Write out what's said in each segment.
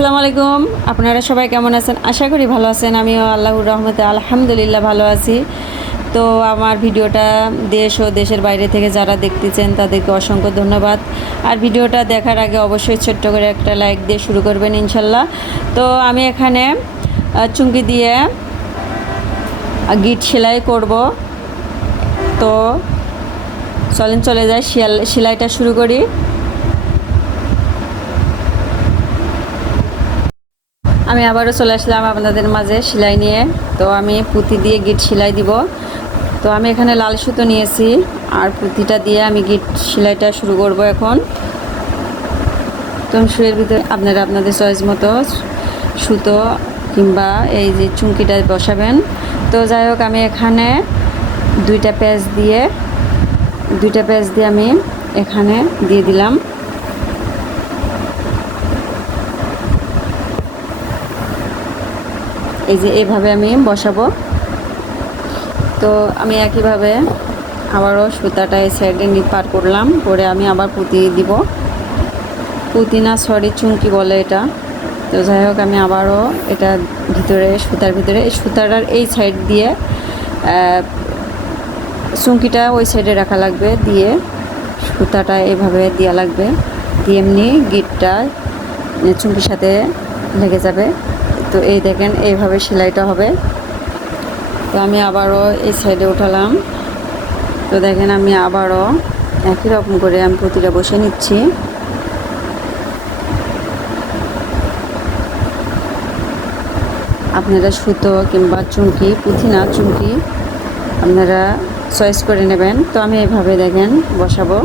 আসসালামু আলাইকুম। আপনারা সবাই কেমন আছেন? আশা করি ভালো আছেন। আমিও আল্লাহর রহমতে আলহামদুলিল্লাহ ভালো আছি। তো আমার ভিডিওটা দেশ ও দেশের বাইরে থেকে যারা দেখতেছেন, তাদেরকে অসংখ্য ধন্যবাদ। আর ভিডিওটা দেখার আগে অবশ্যই ছোট্ট করে একটা লাইক দিয়ে শুরু করবেন ইনশাল্লাহ। তো আমি এখানে চুমকি দিয়ে গিট সেলাই করব। তো চলেন, চলে শিয়াল সেলাইটা শুরু করি। আমি আবারও চলে আসলাম আপনাদের মাঝে সেলাই নিয়ে। তো আমি পুঁতি দিয়ে গিট সেলাই দিব। তো আমি এখানে লাল সুতো নিয়েছি। আর পুঁতিটা দিয়ে আমি গিট সেলাইটা শুরু করব এখন। তো শুয়ের ভিতরে আপনারা আপনাদের চয়েস মতো সুতো কিংবা এই যে চুমকিটা বসাবেন। তো যাই হোক, আমি এখানে দুইটা প্যাচ দিয়ে, দুইটা প্যাচ দিয়ে আমি এখানে দিয়ে দিলাম। এই যে এইভাবে আমি বসাবো। তো আমি একইভাবে আবারও সুতাটা এই সাইডে পার করলাম, করে আমি আবার পুঁতি দিব। পুঁতি না সরি চুমকি বলে এটা। তো যাই হোক, আমি আবারও এটা ভিতরে, সুতার ভিতরে, এই সুতাটার এই সাইড দিয়ে চুমকিটা ওই সাইডে রাখা লাগবে, দিয়ে সুতাটা এইভাবে দেওয়া লাগবে। দিয়ে এমনি গিটটা চুমকির সাথে লেগে যাবে। তো এই দেখেন, এইভাবে সেলাইটা হবে। তো আমি আবারও এই সাইডে উঠালাম। তো দেখেন, আমি আবারও একই রকম করে আমি প্রতিটা বসে নিচ্ছি। আপনারা সুতো কিংবা চুমকি পুঁথি না, চুমকি আপনারা চয়েস করে নেবেন। তো আমি এইভাবে দেখেন, বসাবো।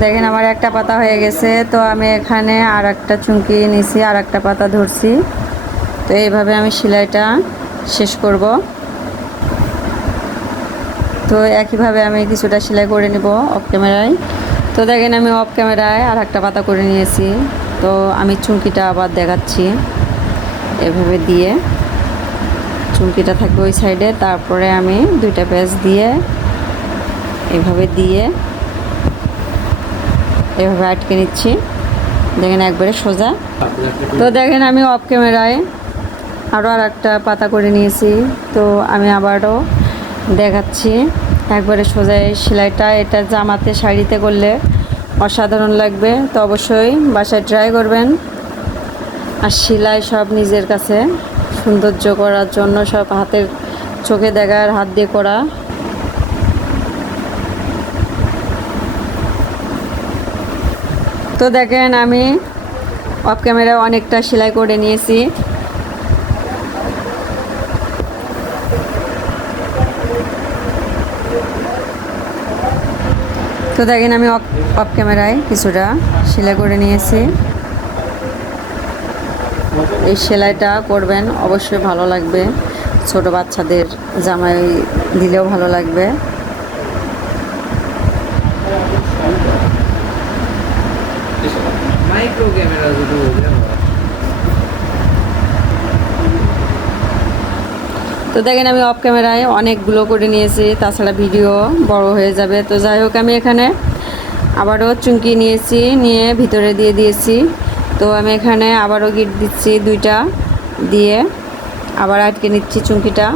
দেখেন আমার একটা পাতা হয়ে গেছে, তো আমি এখানে আর একটা চুমকি নিছি আর একটা পাতা ধরছি। তো এইভাবে আমি সেলাইটা শেষ করব। তো একইভাবে আমি কিছুটা সেলাই করে নিব অফ ক্যামেরায় তো দেখেন আমি অফ ক্যামেরায় আর একটা পাতা করে নিয়েছি, তো আমি চুমকিটা আবার দেখাচ্ছি এভাবে দিয়ে। চুমকিটা থাকবে ওই সাইডে তারপরে আমি দুইটা পেঁচ দিয়ে এভাবে দিয়ে এভাবে আটকে নিচ্ছি। দেখেন একবারে সোজা। তো দেখেন আমি অফ ক্যামেরায় আরও আর একটা পাতা করে নিয়েছি। তো আমি আবারও দেখাচ্ছি। একবারে সোজা এই সেলাইটা, এটা জামাতে, শাড়িতে করলে অসাধারণ লাগবে। তো অবশ্যই বাসায় ট্রাই করবেন। আর সেলাই সব নিজের কাছে। সৌন্দর্য করার জন্য সব হাতের চোখে দেখার, হাত দিয়ে করা। তো দেখেন আমি অফ ক্যামেরা অনেকটা সেলাই করে নিয়েছি। তো দেখেন আমি অফ ক্যামেরায় কিছুটা সেলাই করে নিয়েছি। এই সেলাইটা করবেন, অবশ্যই ভালো লাগবে। ছোট বাচ্চাদের জামাই দিলেও ভালো লাগবে। তো দেখেন আমি অফ ক্যামেরায় অনেকগুলো করে নিয়েছি, তাছাড়া ভিডিও বড় হয়ে যাবে। তো যাই হোক, আমি এখানে আবারও চুমকি নিয়েছি, নিয়ে ভিতরে দিয়ে দিয়েছি। তো আমি এখানে আবারও গিট দিচ্ছি দুইটা, দিয়ে আবার আটকে নিচ্ছি চুমকিটা।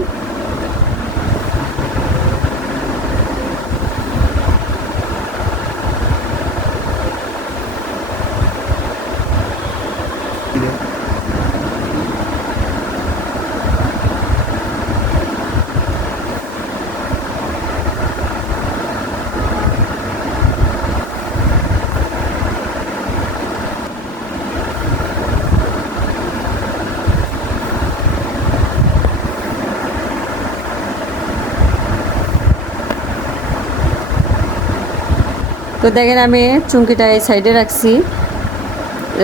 তো দেখেন আমি চুমকিটা এই সাইডে রাখছি।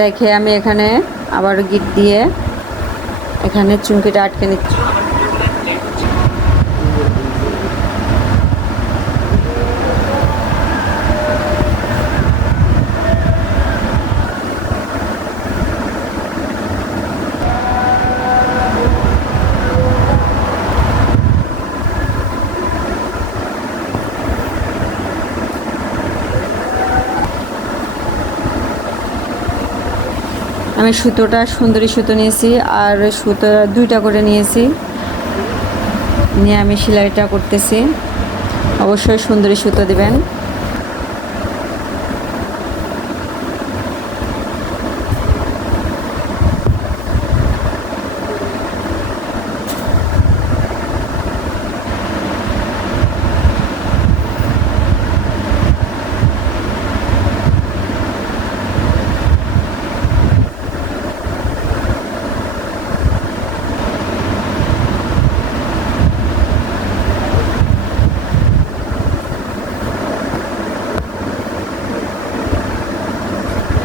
রেখে আমি এখানে আবার গিট দিয়ে এখানে চুমকিটা আটকে নিচ্ছি। আমি সুতোটা, সুন্দরী সুতো নিয়েছি আর সুতো দুইটা করে নিয়েছি। নিয়ে আমি সেলাইটা করতেছি। অবশ্যই সুন্দরী সুতো দিবেন।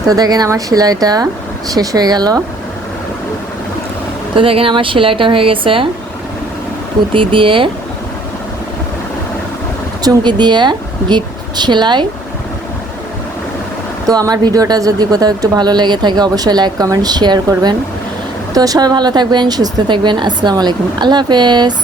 তো দেখেন আমার সেলাইটা শেষ হয়ে গেল। তো দেখেন আমার সেলাইটা হয়ে গেছে। পুঁতি দিয়ে, চুমকি দিয়ে গিট সেলাই। তো আমার ভিডিওটা যদি কোথাও একটু ভালো লেগে থাকে, অবশ্যই লাইক, কমেন্ট, শেয়ার করবেন। তো সবাই ভালো থাকবেন, সুস্থ থাকবেন। আসসালামু আলাইকুম। আল্লাহ হাফেজ।